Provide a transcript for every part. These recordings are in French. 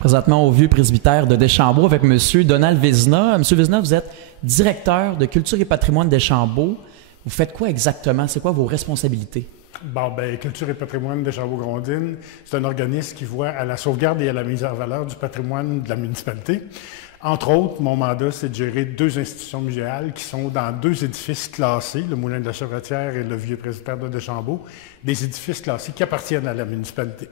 présentement au vieux presbytère de Deschambault avec M. Donald Vézina. M. Vézina, vous êtes directeur de Culture et patrimoine Deschambault. Vous faites quoi exactement? C'est quoi vos responsabilités? Bon, ben, Culture et patrimoine Deschambault-Grondines, c'est un organisme qui voit à la sauvegarde et à la mise en valeur du patrimoine de la municipalité. Entre autres, mon mandat, c'est de gérer 2 institutions muséales qui sont dans 2 édifices classés, le Moulin de la Charretière et le vieux presbytère de Deschambault, des édifices classés qui appartiennent à la municipalité.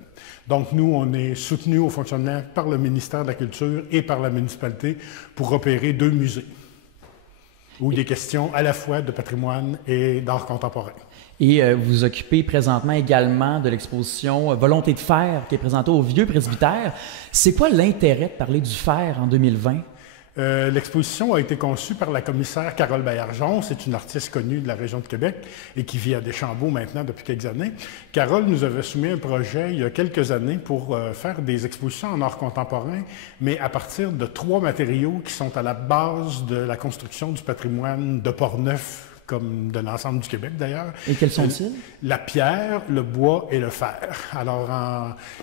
Donc, nous, on est soutenus au fonctionnement par le ministère de la Culture et par la municipalité pour opérer 2 musées, où il est question à la fois de patrimoine et d'art contemporain. Et vous vous occupez présentement également de l'exposition Volonté de fer qui est présentée au Vieux Presbytère. C'est quoi l'intérêt de parler du fer en 2020? L'exposition a été conçue par la commissaire Carole Baillargeon. C'est une artiste connue de la région de Québec et qui vit à Deschambault maintenant depuis quelques années. Carole nous avait soumis un projet il y a quelques années pour faire des expositions en art contemporain, mais à partir de 3 matériaux qui sont à la base de la construction du patrimoine de Portneuf, comme de l'ensemble du Québec d'ailleurs. Et quels sont-ils? La pierre, le bois et le fer. Alors,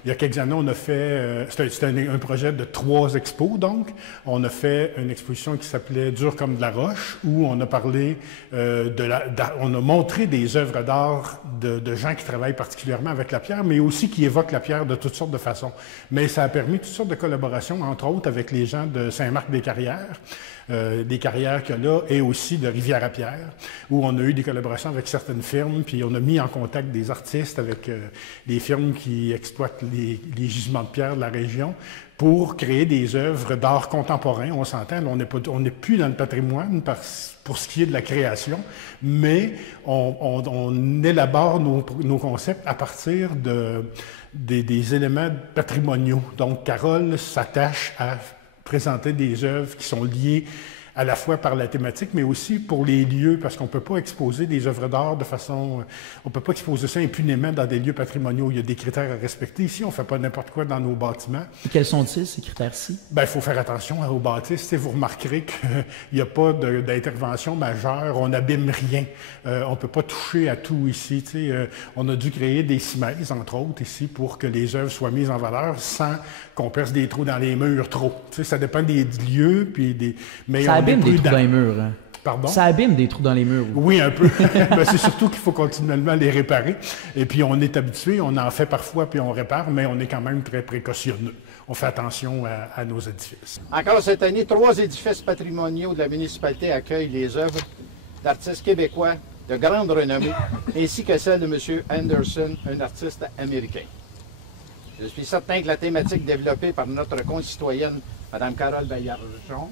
il y a quelques années, on a fait, c'était un projet de 3 expos, donc. On a fait une exposition qui s'appelait Dur comme de la roche, où on a parlé on a montré des œuvres d'art de gens qui travaillent particulièrement avec la pierre, mais aussi qui évoquent la pierre de toutes sortes de façons. Mais ça a permis toutes sortes de collaborations, entre autres avec les gens de Saint-Marc-des-Carrières, des carrières qu'il y a là, et aussi de Rivière-à-Pierre, où on a eu des collaborations avec certaines firmes, puis on a mis en contact des artistes avec les firmes qui exploitent les gisements de pierre de la région pour créer des œuvres d'art contemporain. On s'entend, on n'est plus dans le patrimoine pour ce qui est de la création, mais on élabore nos concepts à partir des éléments patrimoniaux. Donc, Carole s'attache à présenter des œuvres qui sont liées à la fois par la thématique, mais aussi pour les lieux, parce qu'on ne peut pas exposer des œuvres d'art de façon... On ne peut pas exposer ça impunément dans des lieux patrimoniaux. Il y a des critères à respecter. Ici, on ne fait pas n'importe quoi dans nos bâtiments. Et quels sont-ils, ces critères-ci? Bien, il faut faire attention aux bâtisses. Vous remarquerez qu'il n'y a pas d'intervention majeure. On n'abîme rien. On ne peut pas toucher à tout ici. On a dû créer des cimaises, entre autres, ici, pour que les œuvres soient mises en valeur sans qu'on perce des trous dans les murs trop. Ça dépend des lieux, puis des... Mais ça abîme des trous dans les murs. Hein? Pardon? Ça abîme des trous dans les murs. Oui, un peu. C'est surtout qu'il faut continuellement les réparer. Et puis, on est habitué, on en fait parfois, puis on répare, mais on est quand même très précautionneux. On fait attention à nos édifices. Encore cette année, 3 édifices patrimoniaux de la municipalité accueillent les œuvres d'artistes québécois de grande renommée, ainsi que celle de M. Anderson, un artiste américain. Je suis certain que la thématique développée par notre concitoyenne, Mme Carole Baillargeon,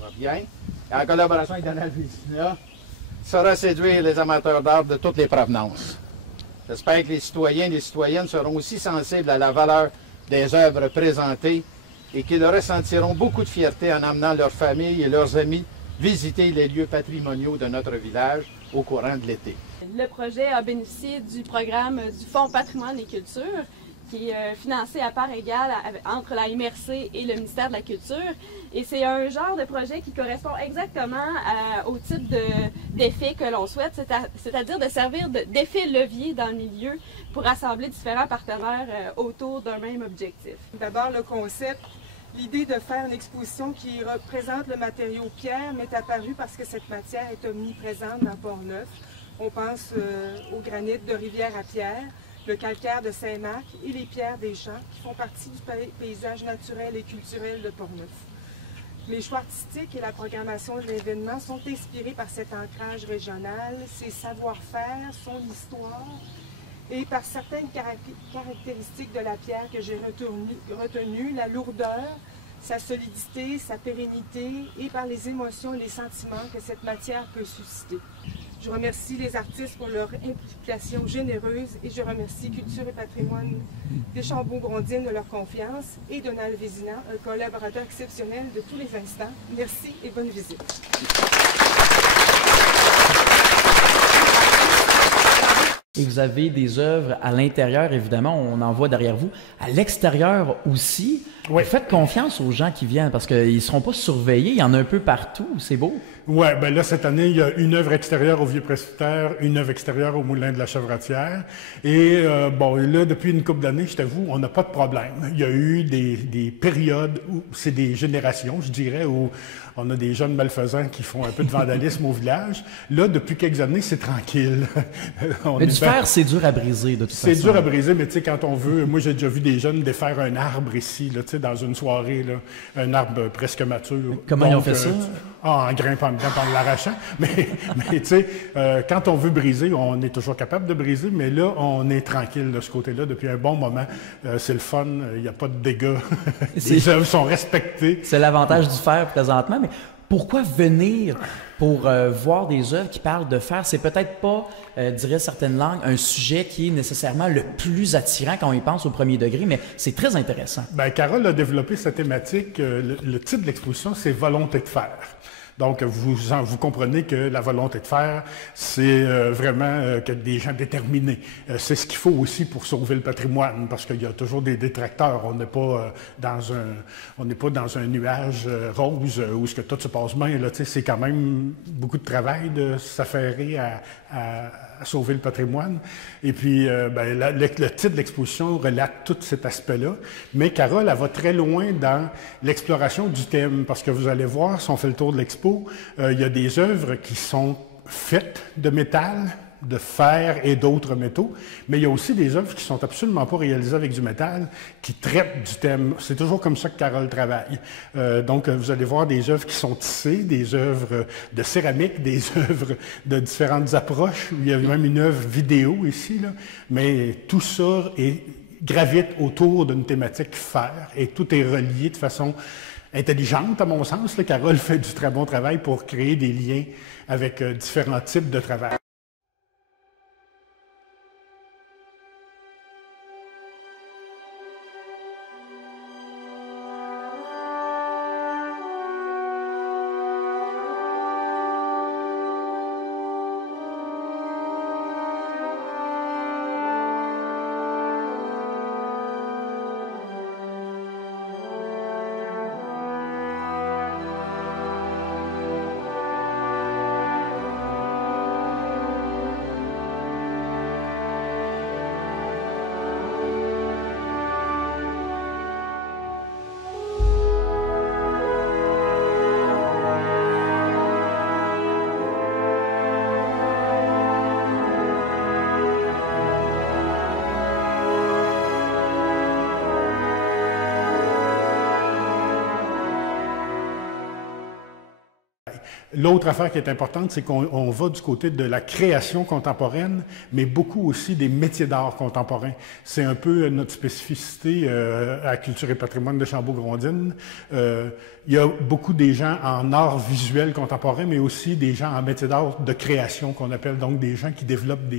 va bien, et en collaboration avec Donald Vézina, saura séduire les amateurs d'art de toutes les provenances. J'espère que les citoyens et les citoyennes seront aussi sensibles à la valeur des œuvres présentées et qu'ils ressentiront beaucoup de fierté en amenant leurs familles et leurs amis visiter les lieux patrimoniaux de notre village au courant de l'été. Le projet a bénéficié du programme du Fonds patrimoine et culture, qui est financé à part égale entre la MRC et le ministère de la Culture. Et c'est un genre de projet qui correspond exactement au type d'effet que l'on souhaite, c'est-à-dire de servir d'effet levier dans le milieu pour rassembler différents partenaires autour d'un même objectif. D'abord, le concept. L'idée de faire une exposition qui représente le matériau pierre m'est apparue parce que cette matière est omniprésente dans Portneuf. On pense au granit de Rivière-à-Pierre, le calcaire de Saint-Marc et les pierres des champs qui font partie du paysage naturel et culturel de Portneuf. Mes choix artistiques et la programmation de l'événement sont inspirés par cet ancrage régional, ses savoir-faire, son histoire et par certaines caractéristiques de la pierre que j'ai retenues, la lourdeur, sa solidité, sa pérennité et par les émotions et les sentiments que cette matière peut susciter. Je remercie les artistes pour leur implication généreuse et je remercie Culture et patrimoine Deschambault-Grondines de leur confiance et Donald Vézina, un collaborateur exceptionnel de tous les instants. Merci et bonne visite. Et vous avez des œuvres à l'intérieur, évidemment, on en voit derrière vous, à l'extérieur aussi. Oui. Vous faites confiance aux gens qui viennent parce qu'ils ne seront pas surveillés. Il y en a un peu partout. C'est beau. Oui, ben là, cette année, il y a une œuvre extérieure au Vieux Presbytère, une œuvre extérieure au Moulin de la Chevretière. Et bon, là, depuis une couple d'années, je t'avoue, on n'a pas de problème. Il y a eu des périodes où c'est des générations, je dirais, où on a des jeunes malfaisants qui font un peu de vandalisme au village. Là, depuis quelques années, c'est tranquille. Mais du fer, c'est dur à briser, de toute façon. C'est dur à briser, mais tu sais, quand on veut... Moi, j'ai déjà vu des jeunes défaire un arbre ici, là, tu sais, dans une soirée, là, un arbre presque mature. Comment ils ont fait ça? En grimpant dedans, en l'arrachant. Mais tu sais, quand on veut briser, on est toujours capable de briser, mais là, on est tranquille de ce côté-là depuis un bon moment. C'est le fun, il n'y a pas de dégâts. Les œuvres sont respectées. C'est l'avantage du fer présentement, mais pourquoi venir pour voir des œuvres qui parlent de fer? C'est peut-être pas, dirait certaines langues, un sujet qui est nécessairement le plus attirant quand on y pense au premier degré, mais c'est très intéressant. Bien, Carole a développé cette thématique. Le titre de l'exposition, c'est « Volonté de faire ». Donc, vous comprenez que la volonté de faire, c'est vraiment que des gens déterminés. C'est ce qu'il faut aussi pour sauver le patrimoine, parce qu'il y a toujours des détracteurs. On n'est pas dans un nuage rose où ce que tout se passe bien. Là, c'est quand même beaucoup de travail de s'affairer à sauver le patrimoine. Et puis, le titre de l'exposition relate tout cet aspect-là. Mais Carole, elle va très loin dans l'exploration du thème, parce que vous allez voir, si on fait le tour de l'expo, il y a des œuvres qui sont faites de métal, de fer et d'autres métaux, mais il y a aussi des œuvres qui sont absolument pas réalisées avec du métal, qui traitent du thème. C'est toujours comme ça que Carole travaille. Donc, vous allez voir des œuvres qui sont tissées, des œuvres de céramique, des œuvres de différentes approches. Il y a même une œuvre vidéo ici, là, mais tout ça gravite autour d'une thématique fer, et tout est relié de façon intelligente, à mon sens. Là, Carole fait du très bon travail pour créer des liens avec différents types de travail. L'autre affaire qui est importante, c'est qu'on va du côté de la création contemporaine, mais beaucoup aussi des métiers d'art contemporains. C'est un peu notre spécificité à Culture et patrimoine de Deschambault-Grondines. Il y a beaucoup des gens en art visuel contemporain, mais aussi des gens en métiers d'art de création, qu'on appelle donc des gens qui développent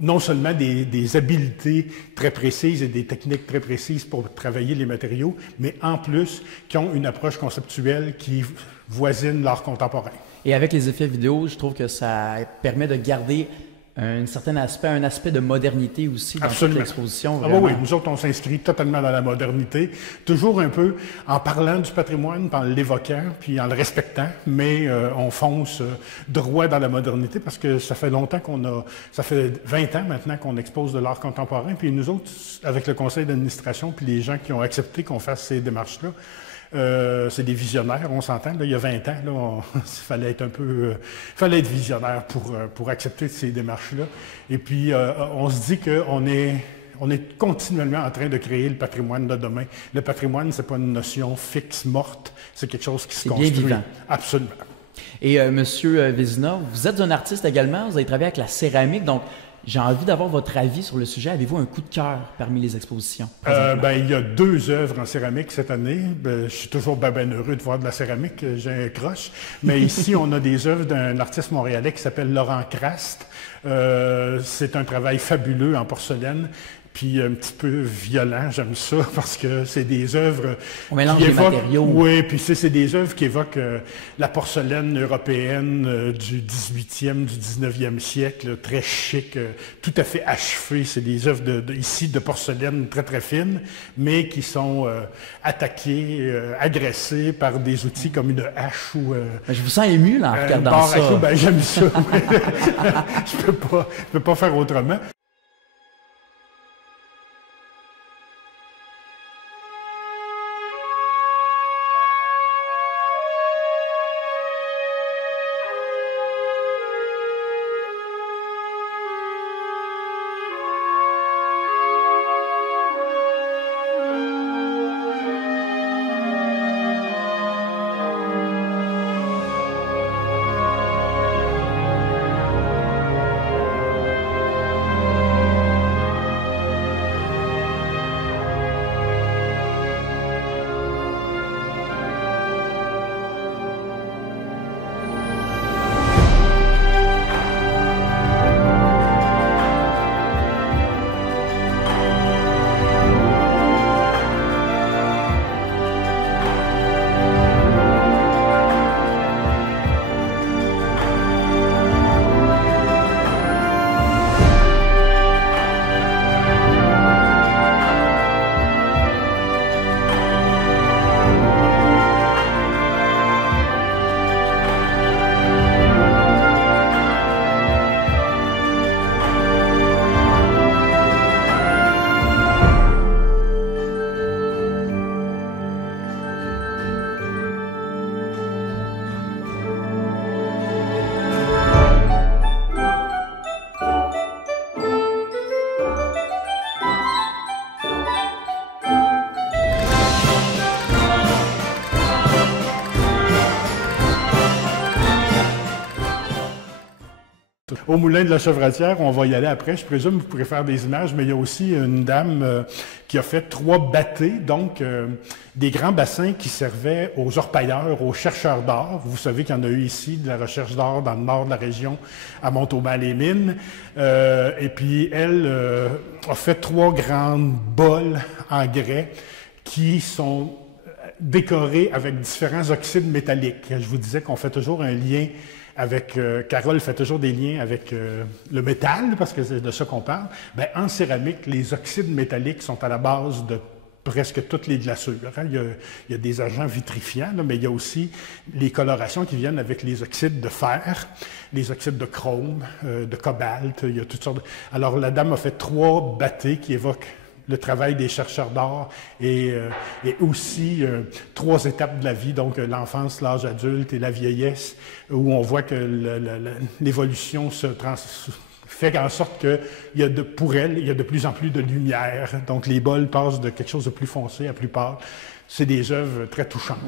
non seulement des habiletés très précises et des techniques très précises pour travailler les matériaux, mais en plus qui ont une approche conceptuelle qui voisine l'art contemporain. Et avec les effets vidéo, je trouve que ça permet de garder un certain aspect, un aspect de modernité aussi dans toute l'exposition. Ah oui, nous autres, on s'inscrit totalement dans la modernité, toujours un peu en parlant du patrimoine, en l'évoquant, puis en le respectant, mais on fonce droit dans la modernité parce que ça fait longtemps ça fait 20 ans maintenant qu'on expose de l'art contemporain, puis nous autres, avec le conseil d'administration, puis les gens qui ont accepté qu'on fasse ces démarches-là, c'est des visionnaires, on s'entend. Là, il y a 20 ans, il fallait être visionnaire pour accepter ces démarches-là. Et puis, on se dit qu'on est continuellement en train de créer le patrimoine de demain. Le patrimoine, c'est pas une notion fixe, morte. C'est quelque chose qui se construit. Bien vivant. Absolument. Et Monsieur Vézina, vous êtes un artiste également. Vous avez travaillé avec la céramique, donc j'ai envie d'avoir votre avis sur le sujet. Avez-vous un coup de cœur parmi les expositions? Il y a 2 œuvres en céramique cette année. Je suis toujours ben heureux de voir de la céramique. J'ai un croche. Mais ici, on a des œuvres d'un artiste montréalais qui s'appelle Laurent Craste. C'est un travail fabuleux en porcelaine. Puis un petit peu violent, j'aime ça, parce que c'est des œuvres on mélange les matériaux. Oui, puis c'est des œuvres qui évoquent la porcelaine européenne du 18e, du 19e siècle, très chic, tout à fait achevées. C'est des œuvres ici de porcelaine très, très fines, mais qui sont attaquées, agressées par des outils comme une hache ou... je vous sens ému là, en regardant ça. Ben, j'aime ça, oui. Je peux pas faire autrement. Au Moulin de la Chevretière, on va y aller après. Je présume que vous pourrez faire des images, mais il y a aussi une dame qui a fait 3 bâtés, donc des grands bassins qui servaient aux orpailleurs, aux chercheurs d'or. Vous savez qu'il y en a eu ici de la recherche d'or dans le nord de la région, à Montauban-les-Mines. Et puis elle a fait 3 grandes bols en grès qui sont décorés avec différents oxydes métalliques. Je vous disais qu'on fait toujours un lien avec, Carole fait toujours des liens avec le métal, parce que c'est de ça qu'on parle. Bien, en céramique, les oxydes métalliques sont à la base de presque toutes les glaçures. Hein. Il y a des agents vitrifiants, là, mais il y a aussi les colorations qui viennent avec les oxydes de fer, les oxydes de chrome, de cobalt, il y a toutes sortes de... Alors, la dame a fait 3 bâtés qui évoquent le travail des chercheurs d'or et aussi 3 étapes de la vie, donc l'enfance, l'âge adulte et la vieillesse, où on voit que l'évolution fait en sorte que pour elle, il y a de plus en plus de lumière. Donc les bols passent de quelque chose de plus foncé à plus pâle. C'est des œuvres très touchantes.